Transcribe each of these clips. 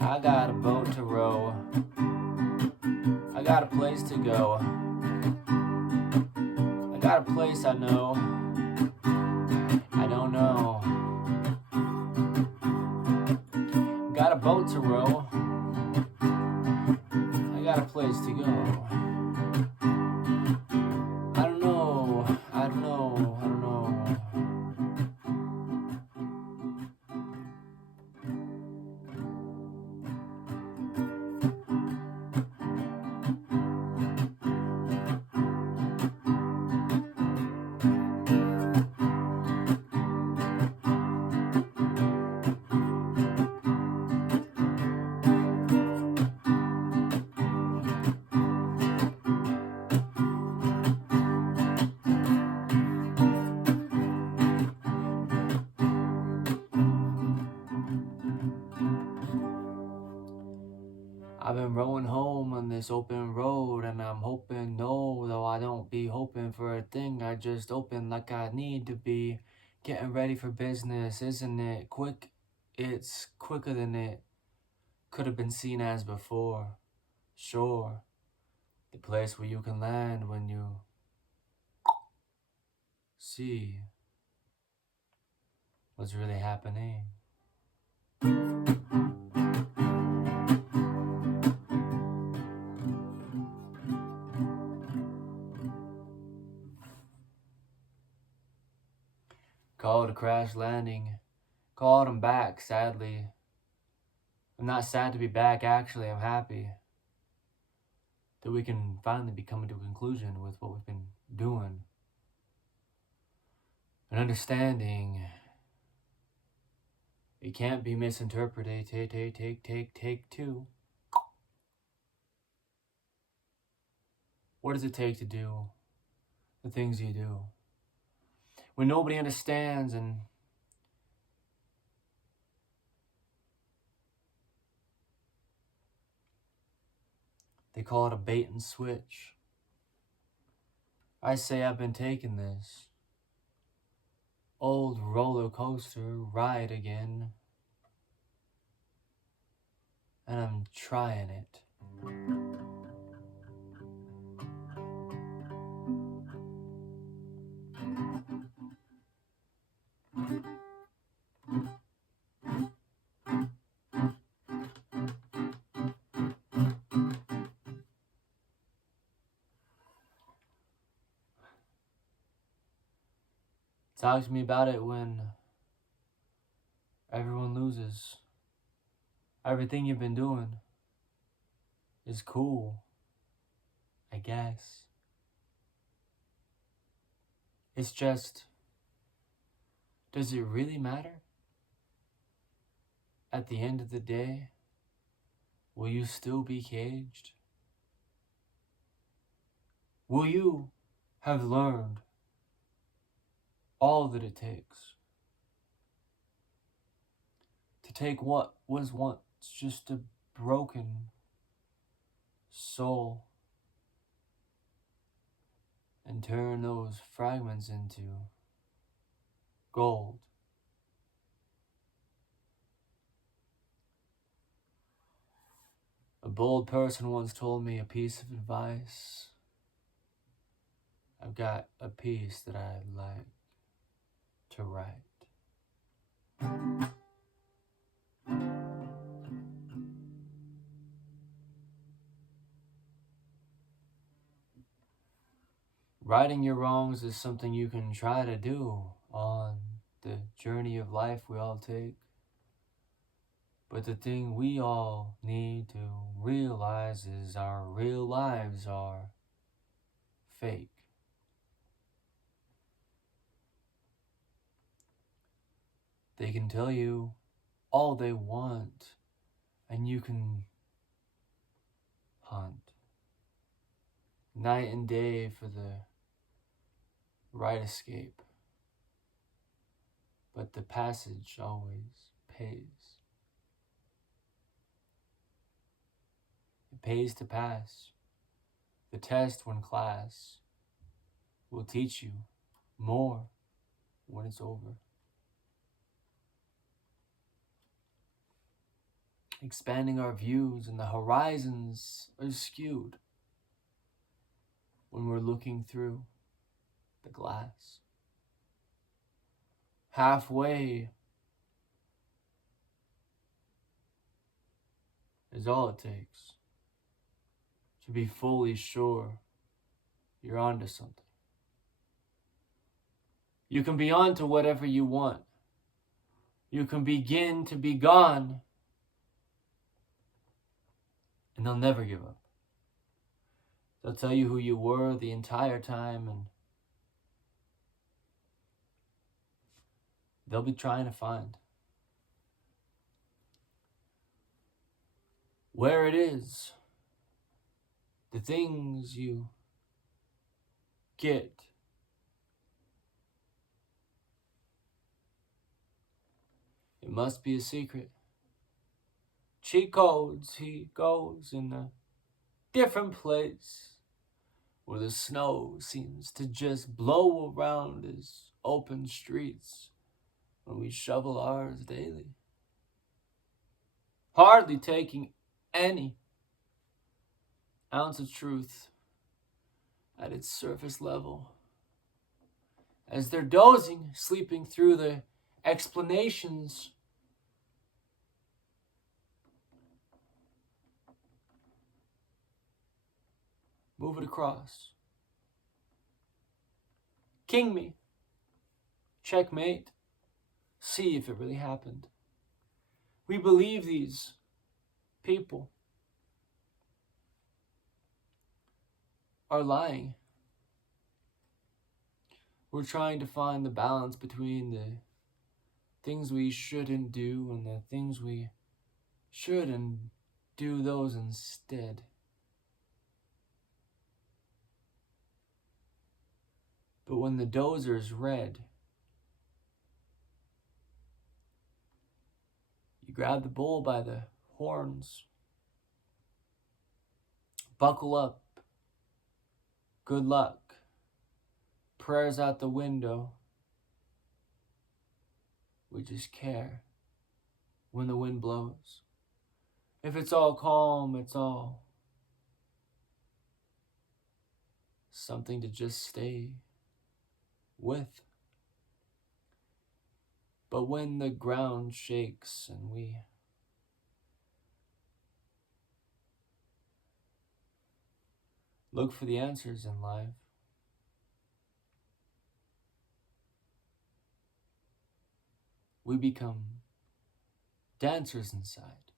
I got a boat to row, I got a place to go, I got a place I know, I don't know. Got a boat to row, I got a place to go. I don't know, I don't know, I don't know. I've been rowing home on this open road, and I'm hoping no, though I don't be hoping for a thing. I just open like I need to be. Getting ready for business, isn't it? Quick, it's quicker than it could have been seen as before. Sure, the place where you can land when you see what's really happening. Call it a crash landing. Called him back, sadly. I'm not sad to be back, actually, I'm happy that we can finally be coming to a conclusion with what we've been doing. And understanding it can't be misinterpreted. Take two. What does it take to do the things you do? When nobody understands and they call it a bait and switch. I say I've been taking this old roller coaster ride again, and I'm trying it. Talk to me about it when everyone loses. Everything you've been doing is cool, I guess. It's just, does it really matter? At the end of the day, will you still be caged? Will you have learned all that it takes to take what was once just a broken soul and turn those fragments into gold? A bold person once told me a piece of advice. I've got a piece that I'd like to write. Righting your wrongs is something you can try to do on the journey of life we all take. But the thing we all need to realize is our real lives are fake. They can tell you all they want, and you can hunt night and day for the right escape, but the passage always pays. It pays to pass the test when class will teach you more when it's over. Expanding our views and the horizons are skewed when we're looking through the glass. Halfway is all it takes to be fully sure you're onto something. You can be onto whatever you want. You can begin to be gone, and they'll never give up. They'll tell you who you were the entire time, and they'll be trying to find where it is, the things you get. It must be a secret. Cheat codes, he goes in a different place where the snow seems to just blow around his open streets when we shovel ours daily. Hardly taking any ounce of truth at its surface level. As they're dozing, sleeping through the explanations, move it across. King me. Checkmate. See if it really happened. We believe these people are lying. We're trying to find the balance between the things we shouldn't do and the things we should, and do those instead. But when the dozer's red, you grab the bull by the horns. Buckle up. Good luck. Prayers out the window. We just care when the wind blows. If it's all calm, it's all something to just stay with. But when the ground shakes and we look for the answers in life, we become dancers inside.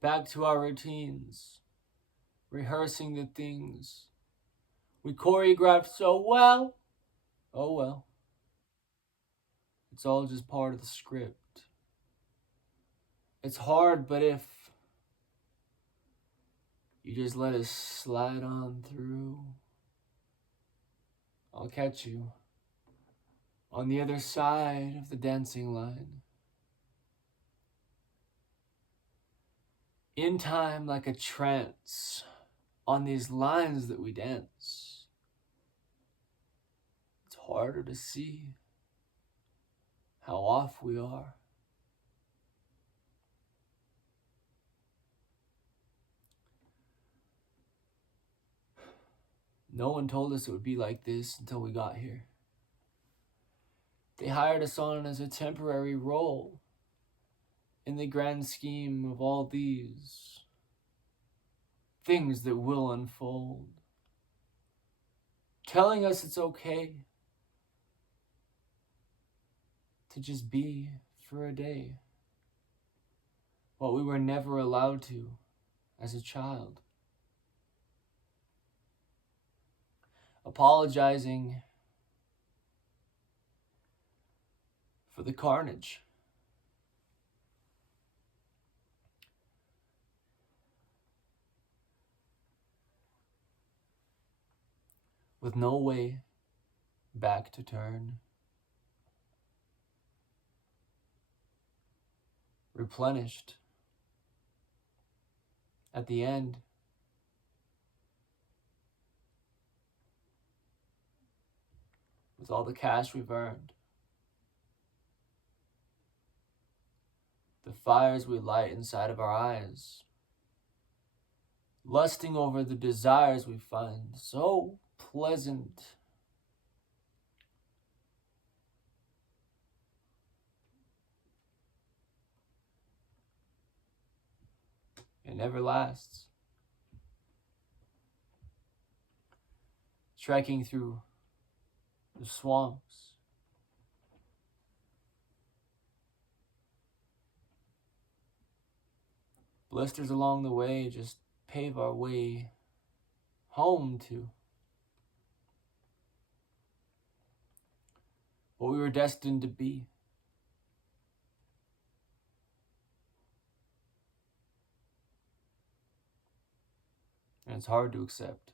Back to our routines, rehearsing the things we choreographed so well. Oh well. It's all just part of the script. It's hard, but if you just let us slide on through, I'll catch you on the other side of the dancing line. In time, like a trance, on these lines that we dance, it's harder to see how off we are. No one told us it would be like this until we got here. They hired us on as a temporary role in the grand scheme of all these things that will unfold, telling us it's okay to just be for a day, what we were never allowed to as a child. Apologizing for the carnage. with no way back to turn. Replenished at the end. With all the cash we've earned. The fires we light inside of our eyes. Lusting over the desires we find so pleasant. It never lasts. Trekking through the swamps. Blisters along the way just pave our way home to what we were destined to be. And it's hard to accept.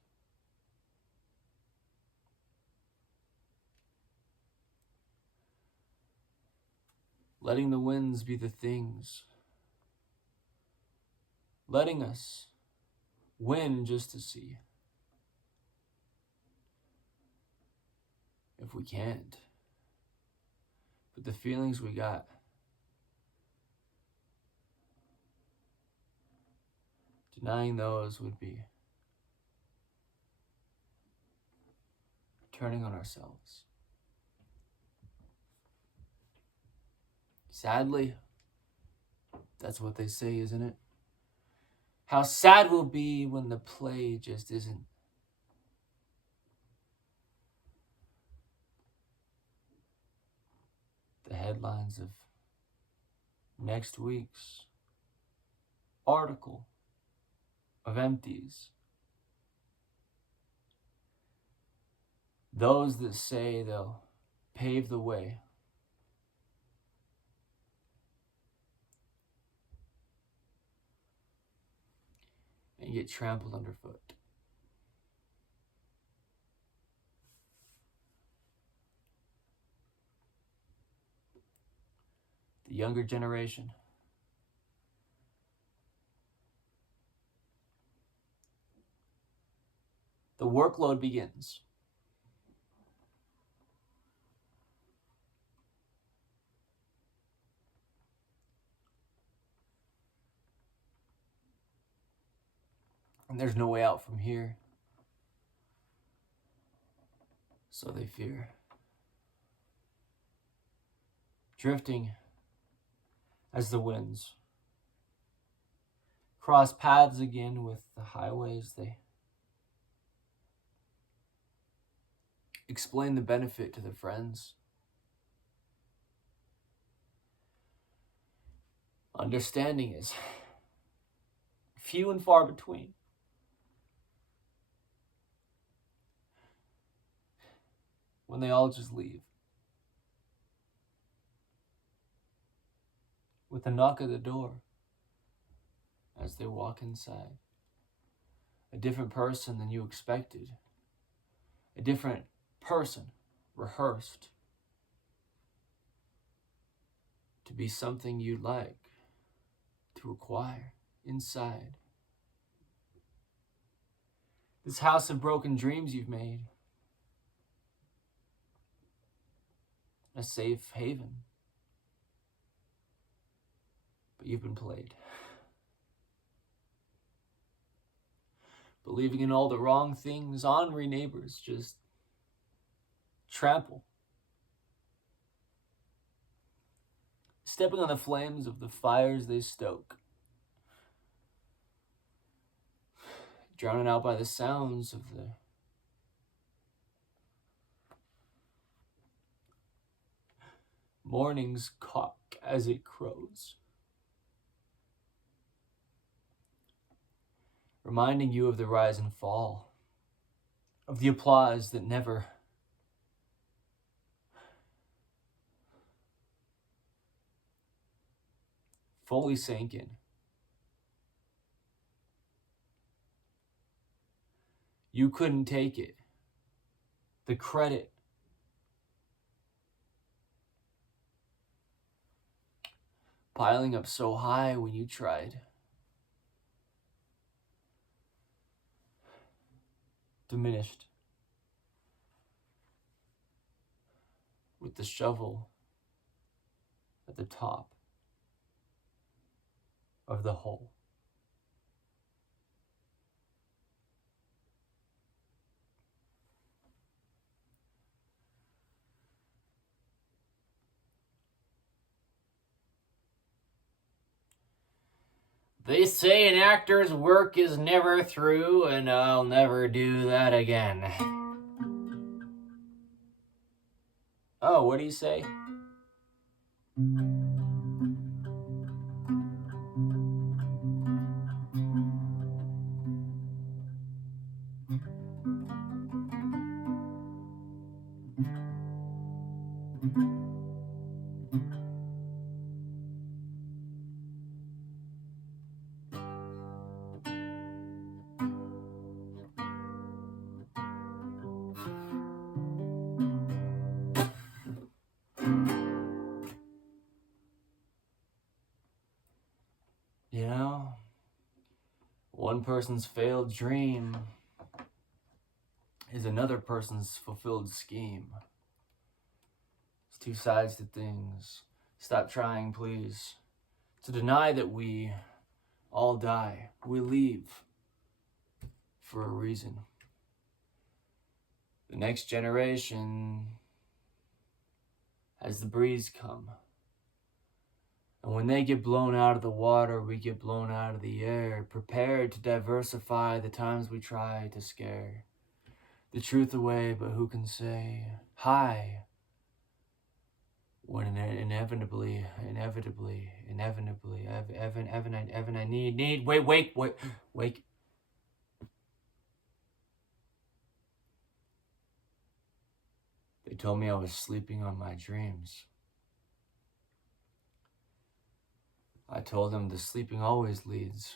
Letting the winds be the things. Letting us win just to see if we can't. But the feelings we got, denying those would be turning on ourselves. Sadly, that's what they say, isn't it? How sad we'll be when the play just isn't. The headlines of next week's article of empties. Those that say they'll pave the way. And get trampled underfoot. The younger generation. The workload begins. And there's no way out from here. So they fear. Drifting as the winds cross paths again with the highways, they explain the benefit to their friends. Understanding is few and far between. When they all just leave. With a knock at the door as they walk inside. A different person than you expected. A different person rehearsed to be something you'd like to acquire inside. This house of broken dreams you've made. A safe haven. But you've been played. Believing in all the wrong things, ornery neighbors just trample. Stepping on the flames of the fires they stoke. Drowning out by the sounds of the morning's cock as it crows. Reminding you of the rise and fall, of the applause that never fully sank in. You couldn't take it the credit, piling up so high when you tried. Diminished with the shovel at the top of the hole. They say an actor's work is never through, and I'll never do that again. Oh, what do you say? You know, one person's failed dream is another person's fulfilled scheme. It's two sides to things. Stop trying, please, to deny that we all die. We leave for a reason. The next generation has the breeze come. And when they get blown out of the water, we get blown out of the air, prepared to diversify the times we try to scare the truth away, but who can say hi when inevitably, I need, wake. They told me I was sleeping on my dreams. I told them the sleeping always leads.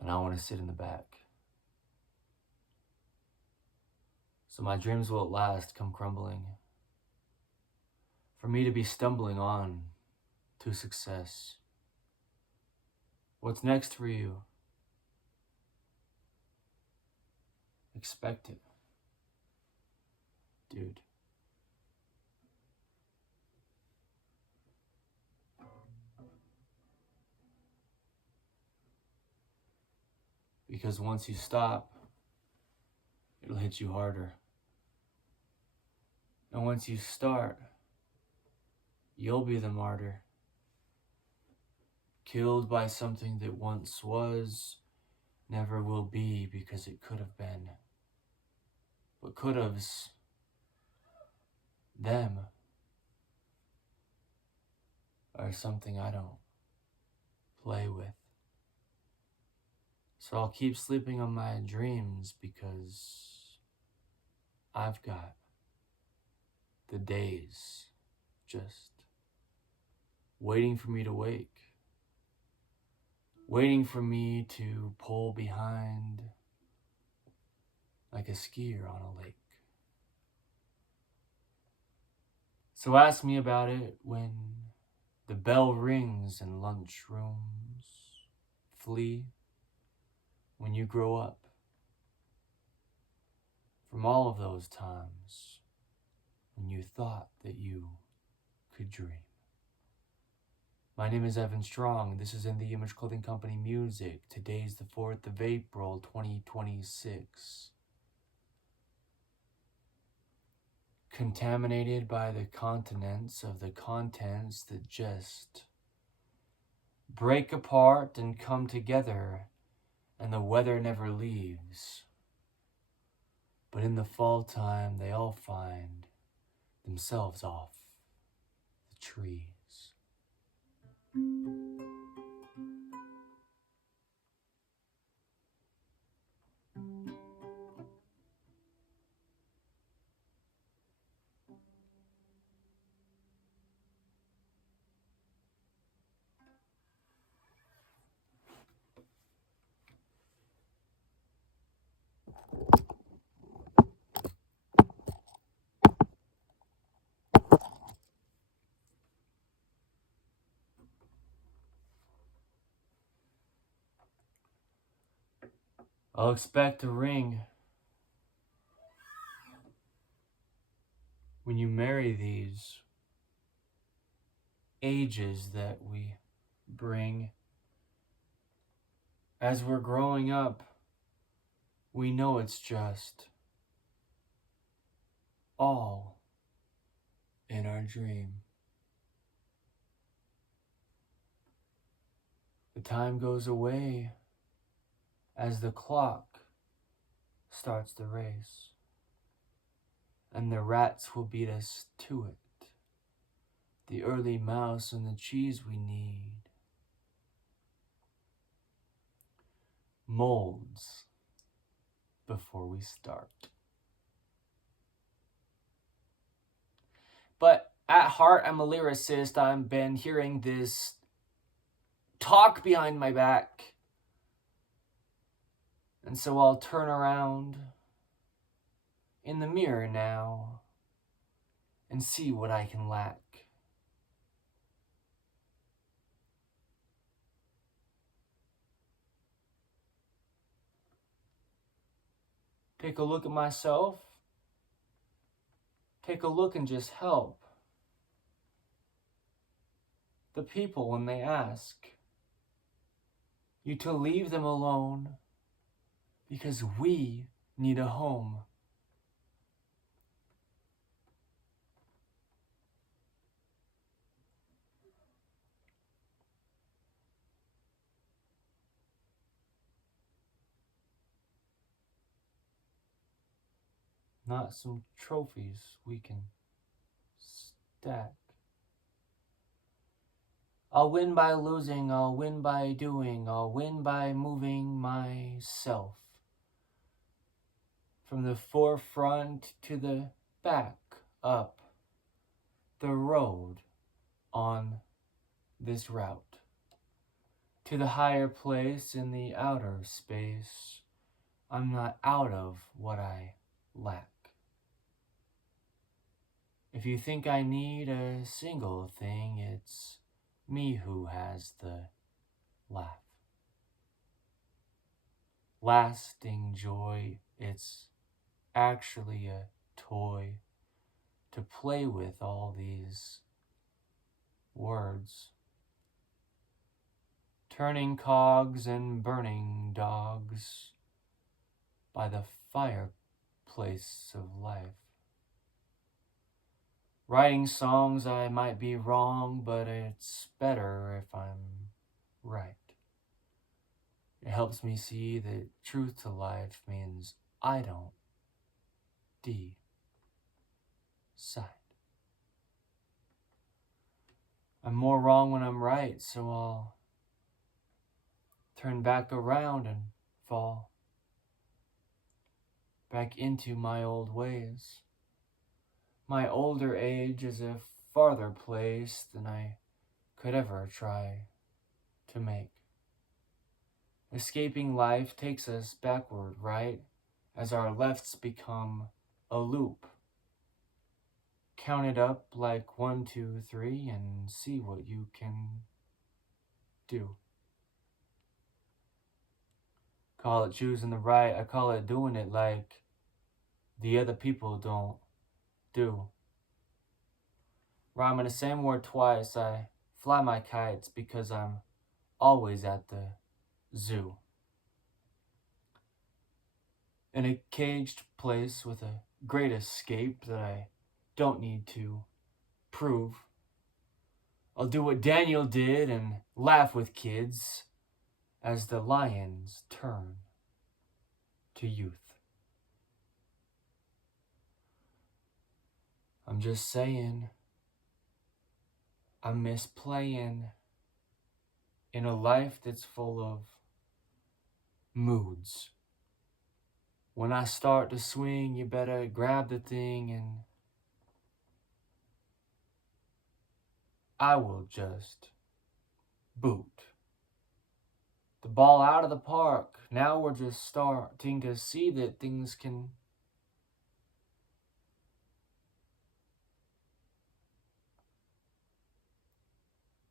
And I want to sit in the back. So my dreams will at last come crumbling. For me to be stumbling on to success. What's next for you? Expect it, dude. Because once you stop, it'll hit you harder. And once you start, you'll be the martyr. Killed by something that once was, never will be because it could have been. But could have's, them, are something I don't play with. So I'll keep sleeping on my dreams because I've got the days just waiting for me to wake. Waiting for me to pull behind like a skier on a lake. So ask me about it when the bell rings in lunchrooms. Flee when you grow up from all of those times when you thought that you could dream. My name is Evan Strong. This is In the Image Clothing Company Music. Today's the 4th of April, 2026. Contaminated by the continents of the contents that just break apart and come together, and the weather never leaves. But in the fall time, they all find themselves off the trees. I'll expect a ring when you marry these ages that we bring. As we're growing up, we know it's just all in our dream. The time goes away as the clock starts the race, and the rats will beat us to it. The early mouse and the cheese we need. Molds before we start. But at heart, I'm a lyricist. I've been hearing this talk behind my back. And so I'll turn around in the mirror now and see what I can lack. Take a look at myself. Take a look and just help the people when they ask you to leave them alone because we need a home. Not some trophies we can stack. I'll win by losing, I'll win by doing, I'll win by moving myself from the forefront to the back up the road on this route to the higher place in the outer space. I'm not out of what I lack. If you think I need a single thing, it's me who has the laugh. Lasting joy, it's actually a toy to play with all these words. Turning cogs and burning dogs by the fireplace of life. Writing songs I might be wrong, but it's better if I'm right. It helps me see that truth to life means I don't decide. I'm more wrong when I'm right, so I'll turn back around and fall back into my old ways. My older age is a farther place than I could ever try to make. Escaping life takes us backward, right? As our lefts become a loop. Count it up like 1, 2, 3 and see what you can do. Call it choosing the right, I call it doing it like the other people don't do. Rhyming the same word twice, I fly my kites because I'm always at the zoo. In a caged place with a great escape that I don't need to prove. I'll do what Daniel did and laugh with kids as the lions turn to youth. I'm just saying, I miss playing in a life that's full of moods. When I start to swing, you better grab the thing and I will just boot the ball out of the park. Now we're just starting to see that things can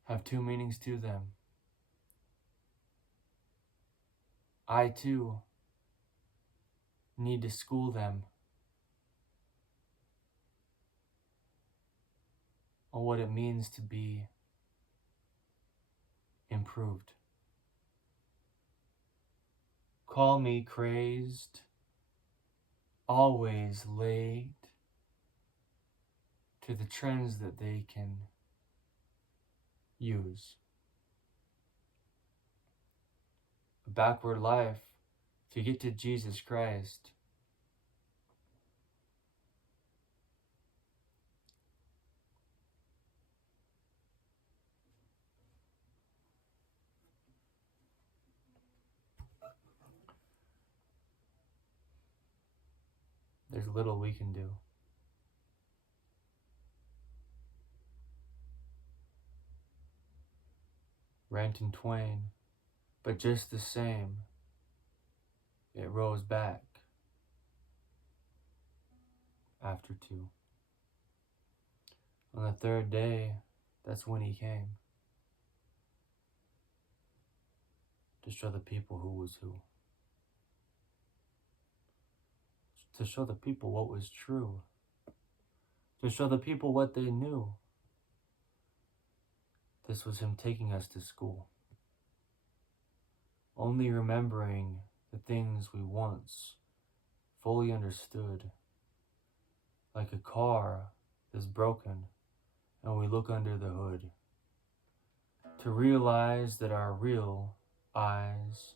have two meanings to them. I too need to school them on what it means to be improved. Call me crazed, always late to the trends that they can use. A backward life to get to Jesus Christ. There's little we can do. Rent in twain, but just the same, it rose back after two. On the third day, that's when he came to show the people who was who, to show the people what was true, to show the people what they knew. This was him taking us to school, only remembering the things we once fully understood, like a car that's broken and we look under the hood, to realize that our real eyes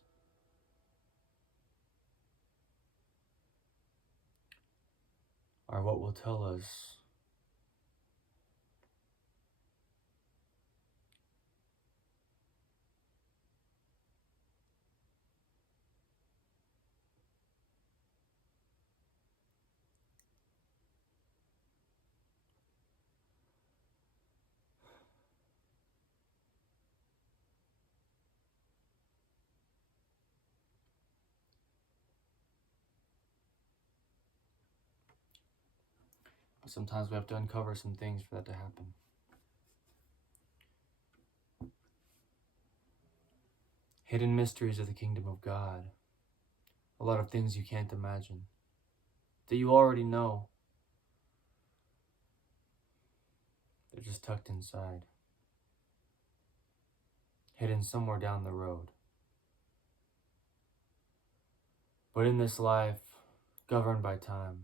are what will tell us but sometimes we have to uncover some things for that to happen. Hidden mysteries of the kingdom of God. A lot of things you can't imagine, that you already know. They're just tucked inside, hidden somewhere down the road. But in this life, governed by time,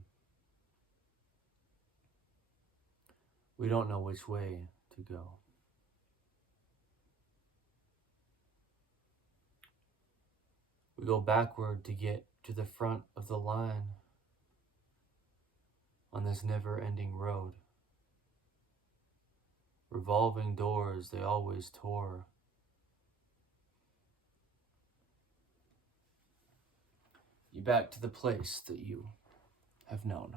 we don't know which way to go. We go backward to get to the front of the line on this never-ending road. Revolving doors, they always tore. You back to the place that you have known.